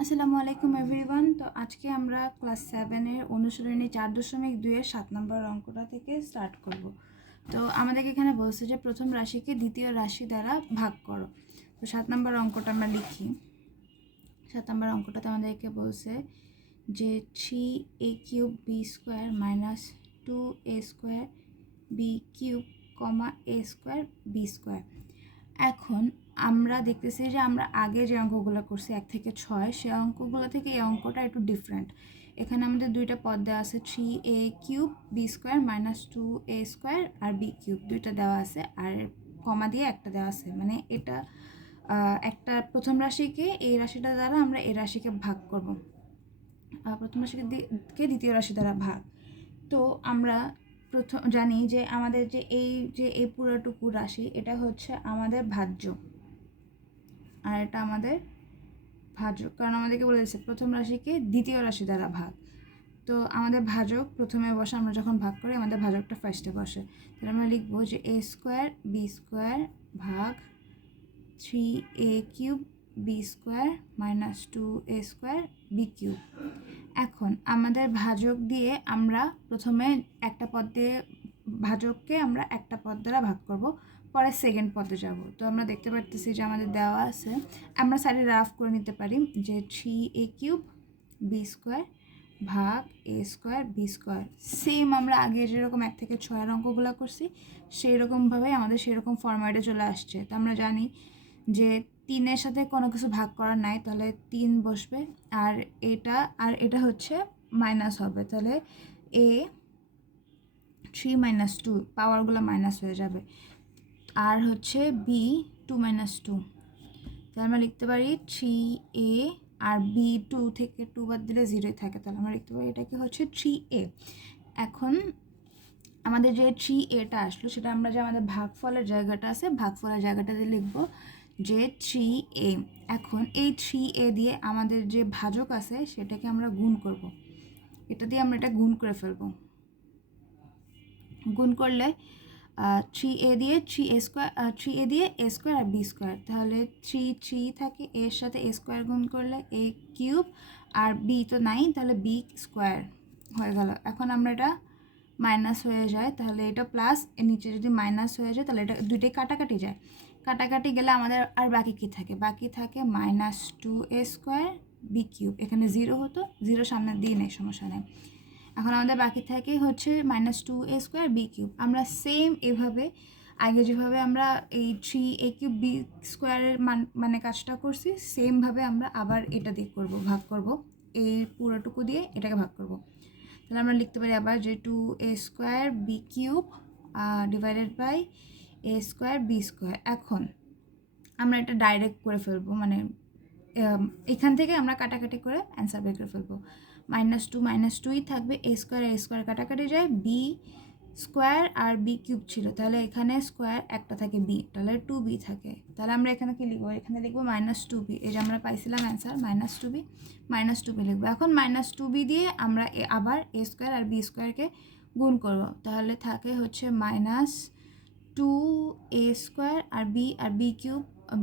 আসসালামু আলাইকুম এভরিওয়ান। তো আজকে আমরা ক্লাস 7-এর অনুশীলনী 4.2-এর 7 নম্বর অঙ্কটা থেকে স্টার্ট করব। তো আমাদেরকে এখানে বলছে যে প্রথম রাশিকে দ্বিতীয় রাশি দ্বারা ভাগ করো। তো 7 নম্বর অঙ্কটা আমরা লিখি। 7 নম্বর অঙ্কটাতে আমাদেরকে বলছে যে 3a³ b² - 2a² b³ a² b²। এখন আমরা দেখতেছি যে আমরা আগে যে অঙ্কগুলো করছি 1 থেকে 6 সে অঙ্কগুলো থেকে এই অঙ্কটা একটু ডিফারেন্ট। এখানে আমাদের দুইটা পদ দেওয়া আছে 3a³ b² - 2a² আর b³ দুইটা দেওয়া আছে, আর কমা দিয়ে একটা দেওয়া আছে। মানে এটা একটা প্রথম রাশিকে এই রাশিটা দ্বারা আমরা এই রাশিকে ভাগ করব, প্রথম রাশিকে দ্বিতীয় রাশি দ্বারা ভাগ। তো আমরা প্রথম জানি যে আমাদের যে এই পুরোটুকু রাশি এটা হচ্ছে আমাদের ভাজ্য, আর এটা আমাদের ভাজক, কারণ আমাদেরকে বলেছে প্রথম রাশিকে দ্বিতীয় রাশি দ্বারা ভাগ। তো আমাদের ভাজক প্রথমে বসে, আমরা যখন ভাগ করি আমাদের ভাজকটা ফার্স্টে বসে। তাহলে আমরা লিখবো যে a² b² ভাগ 3a³ b² - 2a² b³। এখন আমাদের ভাজক দিয়ে আমরা প্রথমে একটা পদ দিয়ে ভাজককে আমরা একটা পদ দ্বারা ভাগ করব, পরে সেকেন্ড পদে যাব। তো আমরা দেখতে পারতেছি যে আমাদের দেওয়া আছে, আমরা সাইডে রাফ করে নিতে পারি যে 3a³ b² ভাগ a² b²। সেম আমরা আগে যেরকম 1 থেকে 6 অঙ্কগুলো করছি সেই রকমভাবেই আমাদের সেরকম ফরম্যাটে চলে আসছে। তো আমরা জানি যে 3-এর সাথে কোনো কিছু ভাগ করার নাই, তাহলে 3 বসবে, আর এটা হচ্ছে মাইনাস হবে, তাহলে a3 - 2 পাওয়ারগুলো মাইনাস হয়ে যাবে, আর হচ্ছে b2 - 2। তাহলে আমরা লিখতে পারি 3a, আর b2 থেকে 2 বাদ দিলে 0 থাকে, তাহলে আমরা লিখতে পারি এটাকে হচ্ছে 3a। এখন আমাদের যে 3aটা আসলো সেটা আমরা যে আমাদের ভাগফলের জায়গাটা আছে ভাগফলের জায়গাটাতে লিখবো যে 3a। এখন এই 3a দিয়ে আমাদের যে ভাজক আছে সেটাকে আমরা গুণ করব, এটা দিয়ে আমরা এটা গুণ করে ফেলবো। গুণ করলে 3a দিয়ে 3a² আর b², তাহলে 3 থাকে, এর সাথে a² গুণ করলে a³ আর b তো নাই, তাহলে b² হয়ে গেল। এখন আমরা এটা মাইনাস হয়ে যায়, তাহলে এটা প্লাস, এর নিচে যদি মাইনাস হয়ে যায় তাহলে এটা দুইটাই কাটাকাটি যায়। কাটাকাটি গেলে আমাদের আর বাকি কী থাকে? বাকি থাকে -2a² b³। এখানে 0 হতো, 0 সামনে দিয়ে নেই, সমস্যা নেই। এখন আমাদের বাকি থাকে হচ্ছে -2a² b³। আমরা সেম এভাবে আগে যেভাবে আমরা এই 3a³ b² মানে কাজটা করছি, সেমভাবে আমরা আবার এটা দিয়ে ভাগ করব, এই পুরোটুকু দিয়ে এটাকে ভাগ করব। তাহলে আমরা লিখতে পারি আবার যে 2a² b³ divided by a² b²। এখন আমরা এটা ডাইরেক্ট করে ফেলবো, মানে এখান থেকে আমরা কাটাকাটি করে অ্যান্সার বের করে ফেলবো। -2 - 2ই থাকবে, a² কাটাকাটি যায়, b² আর b³ ছিল, তাহলে এখানে স্কোয়ার একটা থাকে b, তাহলে 2b থাকে। তাহলে আমরা এখানে কি লিখবো? এখানে লিখবো -2b, এই যে আমরা পাইছিলাম অ্যান্সার -2b লিখবো। এখন -2b দিয়ে আমরা আবার a² আর b²কে গুণ করব, তাহলে থাকে হচ্ছে -2a² আর b³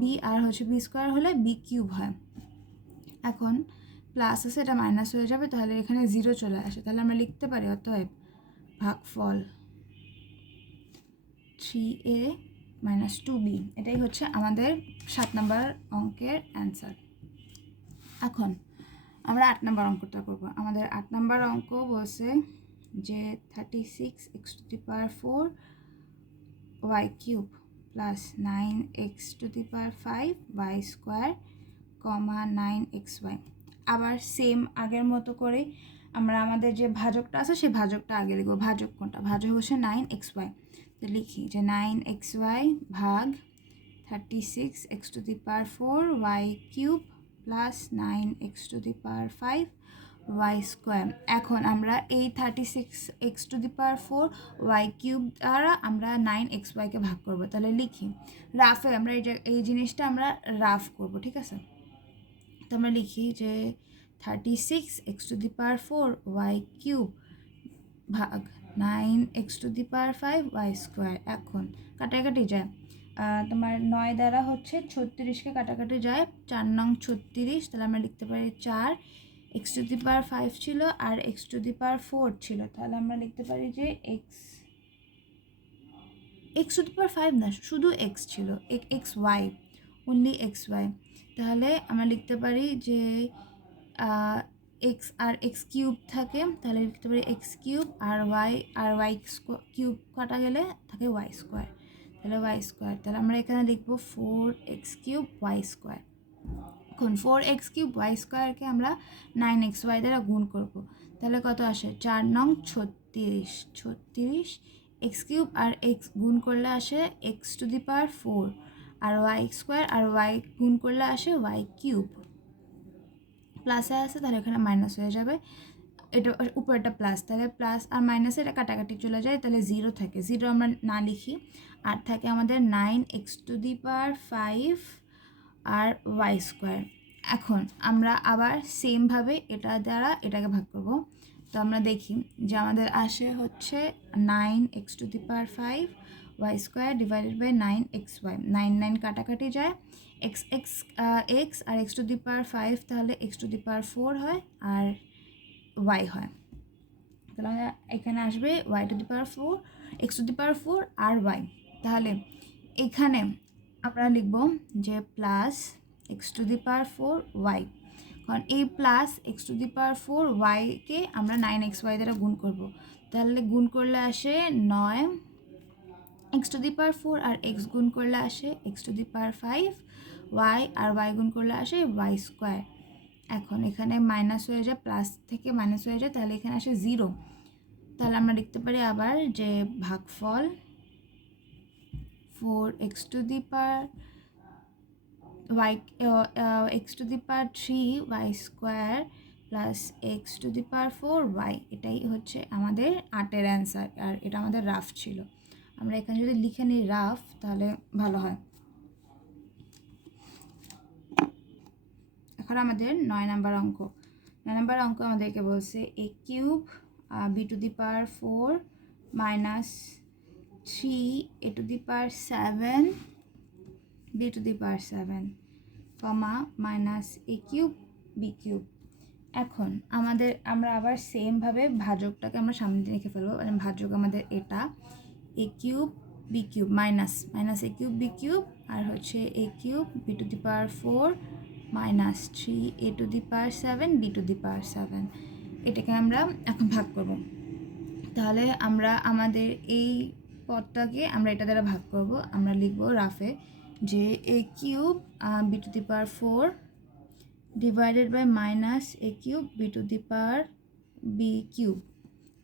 b আর হচ্ছে b² হলে b³ হয়। এখন প্লাস আছে, এটা মাইনাস হয়ে যাবে, তাহলে এখানে 0 চলে আসে। তাহলে আমরা লিখতে পারি অতএব ভাগফল 3a - 2b। এটাই হচ্ছে আমাদের 7 নম্বর অঙ্কের অ্যান্সার। এখন আমরা 8 নম্বর অঙ্কটা করব। আমাদের 8 নম্বর অঙ্ক বলছে যে 36x⁴ y³ plus 9x⁵ y² 9xy। আবার সেম আগের মতো করে আমরা আমাদের যে ভাজকটা আছে সেই ভাজকটা আগে লিখব। ভাজক কোনটা? ভাজক হচ্ছে 9xy। তো লিখি যে 9xy ভাগ 36x⁴ y³ plus 9x⁵ y²। এখন আমরা এই 36x⁴ y³ দ্বারা আমরা 9xy-কে ভাগ করব। তাহলে লিখি রাফে, আমরা এই জিনিসটা আমরা রাফ করব, ঠিক আছে? তো আমরা লিখি যে 36x⁴ y³ ভাগ 9x⁵ y²। এখন কাটাকাটি যায়, তোমার 9 দ্বারা হচ্ছে 36কে কাটাকাটি যায়, 4 নং 36, তাহলে আমরা লিখতে পারি 4, x⁵ ছিল আর x⁴ ছিল, তাহলে আমরা লিখতে পারি যে x⁵ না, শুধু x ছিল, xy, অনলি xy, তাহলে আমরা লিখতে পারি যে x আর x³ থাকে, তাহলে লিখতে পারি x³ আর y কিউব কাটা গেলে থাকে y², তাহলে y², তাহলে আমরা এখানে লিখবো 4x³ y²। এখন 4x³ y² আমরা 9xy দ্বারা গুণ করব, তাহলে কত আসে 4 নং 36, x³ আর x গুণ করলে আসে x⁴, আর y² আর y গুণ করলে আসে y³ প্লাসে আছে, তাহলে এখানে মাইনাস হয়ে যাবে, এটা উপরেটা প্লাস, তাহলে প্লাস আর মাইনাসে এটা কাটাকাটি চলে যায়, তাহলে 0 থাকে, 0 আমরা না লিখি, আর থাকে আমাদের 9x⁵ আর y²। এখন আমরা আবার সেমভাবে এটা দ্বারা এটাকে ভাগ করব, তো আমরা দেখি যে আমাদের আসে হচ্ছে 9x⁵ y² divided by 9xy, 9 কাটাকাটি যায়, x আর x⁵, তাহলে x⁴ হয় আর y হয়, তাহলে আমরা এখানে আসবে y⁴, x⁴ আর y, তাহলে এখানে আমরা লিখব যে প্লাস x⁴ y, কারণ এই প্লাস x⁴ y-কে আমরা 9xy দ্বারা গুণ করব, তাহলে গুণ করলে আসে 9, x⁴ আর x গুণ করলে আসে x⁵, y আর y গুণ করলে আসে y²। এখন এখানে মাইনাস হয়ে যায়, প্লাস থেকে মাইনাস হয়ে যায়, তাহলে এখানে আসে 0, তাহলে আমরা লিখতে পারি আবার যে ভাগফল 4x⁵ x⁵ plus x⁴ y, এটাই হচ্ছে আমাদের 8-এর অ্যান্সার, আর এটা আমাদের রাফ ছিল, আমরা এখানে যদি লিখে নিই রাফ তাহলে ভালো হয়। এখন আমাদের 9 নম্বর অঙ্ক আমাদেরকে বলছে a³ b⁴ minus 3a⁷ b⁴ কমা মাইনাস a³ b³। এখন আমরা আবার সেমভাবে ভাজকটাকে আমরা সামনে দিয়ে রেখে ফেলবো, ভাজক আমাদের এটা a³ b³ minus a³ b³ আর হচ্ছে a³ b⁴ minus 3a⁷ b⁴, এটাকে আমরা এখন ভাগ করব, তাহলে আমরা আমাদের এই পদটাকে আমরা এটা দ্বারা ভাগ করব, আমরা লিখব রাফে যে a³ b⁴ divided by minus a³ b³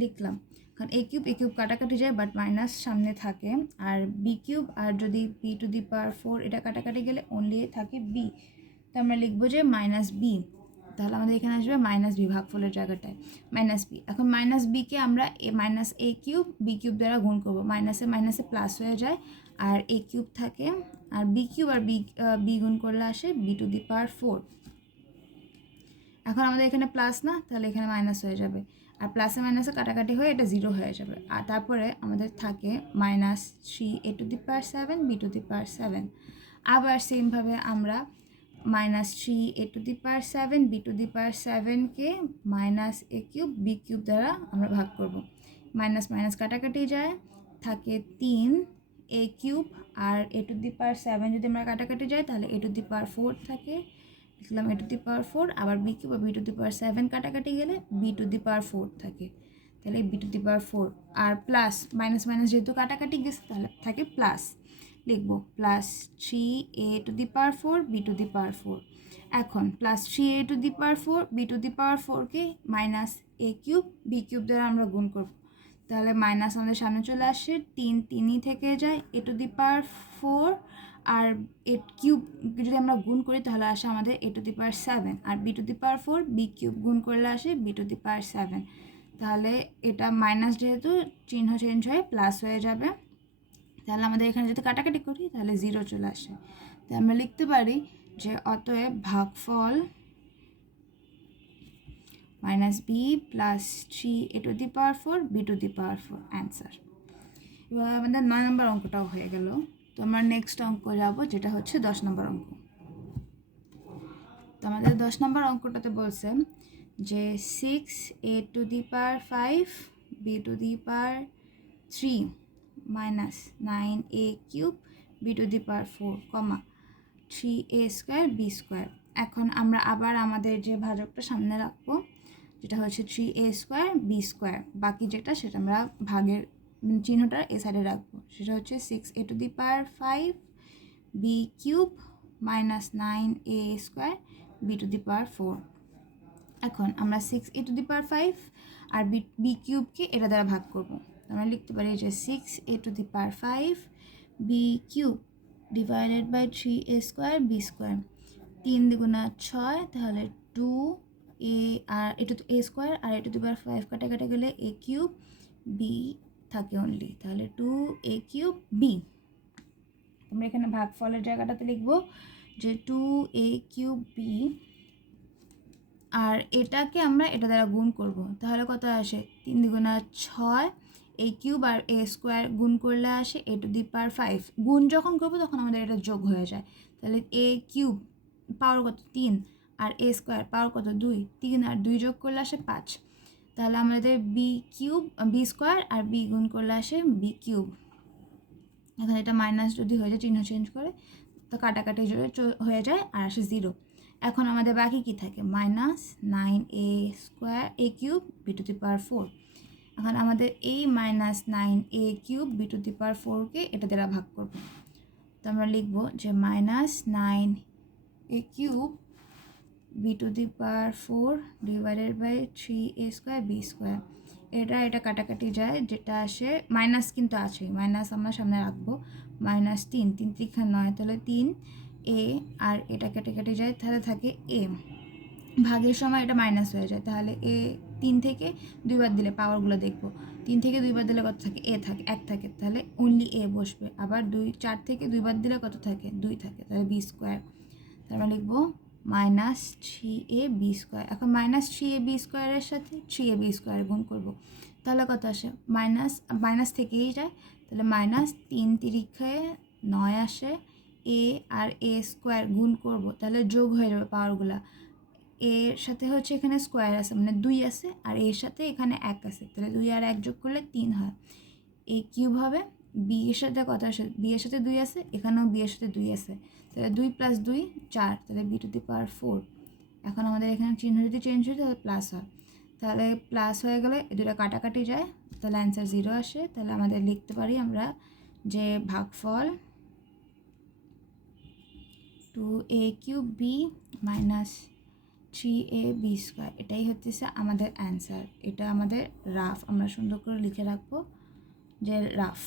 লিখলাম, কারণ a³ কাটাকাটি যায় বাট মাইনাস সামনে থাকে, আর b³ আর যদি b⁴ এটা কাটাকাটি গেলে অনলি থাকে b, তো আমরা লিখবো যে মাইনাস b, তাহলে আমাদের এখানে আসবে মাইনাস b ভাগফলের জায়গাটায় মাইনাস b। এখন মাইনাস bকে আমরা মাইনাস a³ b³ দ্বারা গুণ করবো, মাইনাসে প্লাস হয়ে যায় আর a³ থাকে, আর b³ আর b গুণ করলে আসে b⁴। এখন আমাদের এখানে প্লাস না, তাহলে এখানে মাইনাস হয়ে যাবে, আর প্লাসে মাইনাসে কাটাকাটি হয়ে এটা 0 হয়ে যাবে, আর তারপরে আমাদের থাকে মাইনাস 3a⁷ b⁴। আবার সেমভাবে আমরা minus 3a⁷ b⁴কে minus a³ b³ দ্বারা আমরা ভাগ করব, মাইনাস মাইনাস কাটাকাটি যায়, থাকে 3a³ আর a⁴ যদি আমরা কাটাকাটি যায় তাহলে a⁴ থাকে, লিখলাম a⁴, আবার b³ বা b⁴ কাটাকাটি গেলে b⁴ থাকে, তাহলে b⁴, আর প্লাস মাইনাস মাইনাস যেহেতু কাটাকাটি গেছে তাহলে থাকে প্লাস, লিখব প্লাস 3a⁴ b⁴। এখন plus 3a⁴ b⁴কে minus a³ b³ দ্বারা আমরা গুণ করব, তাহলে মাইনাস আমাদের সামনে চলে আসে, 3 থেকে যায় a⁴, আর a³ যদি আমরা গুণ করি তাহলে আসে আমাদের a⁴, আর b⁴ b³ গুণ করলে আসে b⁴, তাহলে এটা মাইনাস যেহেতু চিহ্ন চেঞ্জ হয়ে প্লাস হয়ে যাবে, তাহলে আমাদের এখানে যদি কাটাকাটি করি তাহলে 0 চলে আসে, তাই আমরা লিখতে পারি যে অতএব ভাগফল minus b plus 3a⁴ b⁴ answer. এবার আমাদের 9 নম্বর অঙ্কটাও হয়ে গেল। তো আমরা নেক্সট অঙ্ক যাব, যেটা হচ্ছে 10 নম্বর অঙ্ক। তো আমাদের 10 নম্বর অঙ্কটাতে বলছে যে 6a⁵ b⁵ 3 - 9a³ b⁴ কমা 3a² b²। এখন আমরা আবার আমাদের যে ভাজকটা সামনে রাখবো, যেটা হচ্ছে 3a² b²। বাকি যেটা সেটা আমরা ভাগের চিহ্নটা এ সাইডে রাখবো, সেটা হচ্ছে 6a⁵ b³ - 9a² b⁴। এখন আমরা 6a⁵ আর b³ এটা দ্বারা ভাগ করব। আমরা লিখতে পারি যে 6a⁵ b³ / 3a² b²। 3 × 6, তাহলে 2a আর এটা তো a² আর a⁵ কাটা গেলে a³ b থাকে অনলি, তাহলে 2a³ b। আমরা এখানে ভাগফলের জায়গাটাতে লিখবো যে 2a³ b, আর এটাকে আমরা এটা দ্বারা গুণ করব, তাহলে কত আসে 3 × 6, a³ আর a² গুণ করলে আসে a⁵। গুণ যখন করবো তখন আমাদের এটা যোগ হয়ে যায়, তাহলে a³ পাওয়ার কত 3 আর a² পাওয়ার কত 2, 3 আর 2 যোগ করলে আসে 5। তাহলে আমাদের b² আর b গুণ করলে আসে b³। এখন এটা মাইনাস যদি হয়ে যায় চিহ্ন চেঞ্জ করে, তো কাটাকাটি হয়ে যায় আর আসে 0। এখন আমাদের বাকি কি থাকে, -9a² b⁴। এখন আমাদের এই -9a³ b⁴কে এটা দ্বারা ভাগ করব। তো আমরা লিখব যে -9a³ b⁴ / 3a² b²। এটা কাটাকাটি যায়, যেটা আসে মাইনাস কিন্তু আছেই, মাইনাস আমরা সামনে রাখবো। -3 3 × 9, তাহলে 3a আর এটা কেটে যায়, তাহলে থাকে a। ভাগের সময় এটা মাইনাস হয়ে যায়, তাহলে a 3 থেকে 2 বার দিলে পাওয়ারগুলো দেখবো, 3 থেকে 2 বার দিলে কত থাকে, a থাকে 1 থাকে, তাহলে অনলি a বসবে। আবার 4 থেকে 2 বার দিলে কত থাকে, 2 থাকে, তাহলে b²। তারপর লিখবো -3a b²। এখন -3a b² এর সাথে 3a b² গুণ করব, তাহলে কত আসে, মাইনাস থেকেই যায়, তাহলে -3 × 9 আসে। a আর a² গুণ করব, তাহলে যোগ হয়ে যাবে পাওয়ারগুলা। এর সাথে হচ্ছে এখানে স্কোয়ার আছে, মানে 2 আছে, আর এর সাথে এখানে 1 আছে, তাহলে 2 আর 1 যোগ করলে 3 হয়। a³ হবে, b এর সাথে কত আসে, b এর সাথে 2 আছে, এখানেও b এর সাথে 2 আছে, তাহলে 2 + 2 4, তাহলে b⁴। এখন আমাদের এখানে চিহ্ন যদি চেঞ্জ হয় তাহলে প্লাস হয়, তাহলে প্লাস হয়ে গেলে এই দুটো কাটাকাটি যায়, তাহলে অ্যান্সার 0 আসে। তাহলে আমাদের লিখতে পারি আমরা যে ভাগফল 2a³ b - 3a b², এটাই হচ্ছে আমাদের অ্যান্সার। এটা আমাদের রাফ, আমরা সুন্দর করে লিখে রাখবো যে রাফ।